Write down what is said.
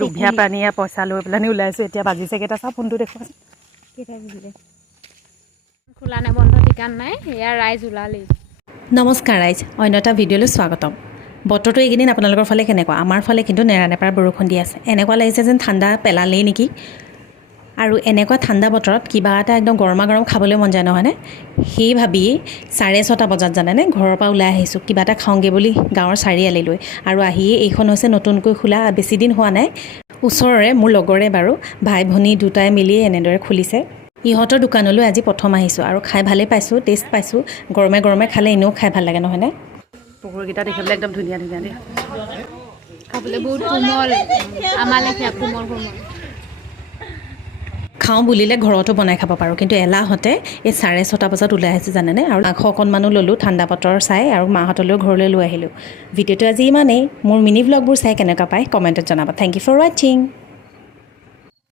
লোভিয়া প্ৰাণীয়ে পইচা লৈ পেলানি ওলাইছোঁ এতিয়া বাজিছে কেইটা চাওঁ ফোনটো দেখুৱাচোন কেইটা বুজিলে খোলা নে বন্ধ ঠিকান নাই এয়া ৰাইজ ওলালেই নমস্কাৰ ৰাইজ অন্য এটা ভিডিঅ'লৈ স্বাগতম বতৰটো এইকেইদিন আপোনালোকৰ ফালে কেনেকুৱা আমাৰ ফালে কিন্তু নেৰানেপেৰা বৰষুণ দি আছে এনেকুৱা লাগিছে যেন ঠাণ্ডা পেলালেই নেকি আৰু এনেকুৱা ঠাণ্ডা বতৰত কিবা এটা একদম গৰমা গৰম খাবলৈ মন যায় নহয়নে সেই ভাবি 6:30 বজাত জানেনে ঘৰৰ পৰা ওলাই আহিছোঁ কিবা এটা খাওঁগৈ বুলি গাঁৱৰ চাৰিআলিলৈ আৰু আহিয়ে এইখন হৈছে নতুনকৈ খোলা বেছি দিন হোৱা নাই ওচৰৰে মোৰ লগৰে বাৰু ভাই ভনী দুটাই মিলি এনেদৰে খুলিছে ইহঁতৰ দোকানলৈ আজি প্ৰথম আহিছোঁ আৰু খাই ভালেই পাইছোঁ টেষ্ট পাইছোঁ গৰমে গৰমে খালে এনেও খাই ভাল লাগে নহয়নে পকৰীকেইটা দেখিবলৈ একদম ধুনীয়া ধুনীয়া দেই খাবলৈ বহুত কোমল আমাৰ লেখীয়া কোমল কোমল খাওঁ বুলিলে ঘৰতো বনাই খাব পাৰোঁ কিন্তু এলাহতে এই 6:30 বজাত ওলাই আহিছোঁ জানেনে আৰু মাংস অকণমানো ল'লোঁ ঠাণ্ডা বতৰ চাই আৰু মাহঁতলৈও ঘৰলৈ লৈ আহিলোঁ ভিডিঅ'টো আজি ইমানেই মোৰ মিনি ভ্লগবোৰ চাই কেনেকুৱা পায় কমেণ্টত জনাব থেংক ইউ ফৰ ৱাচিং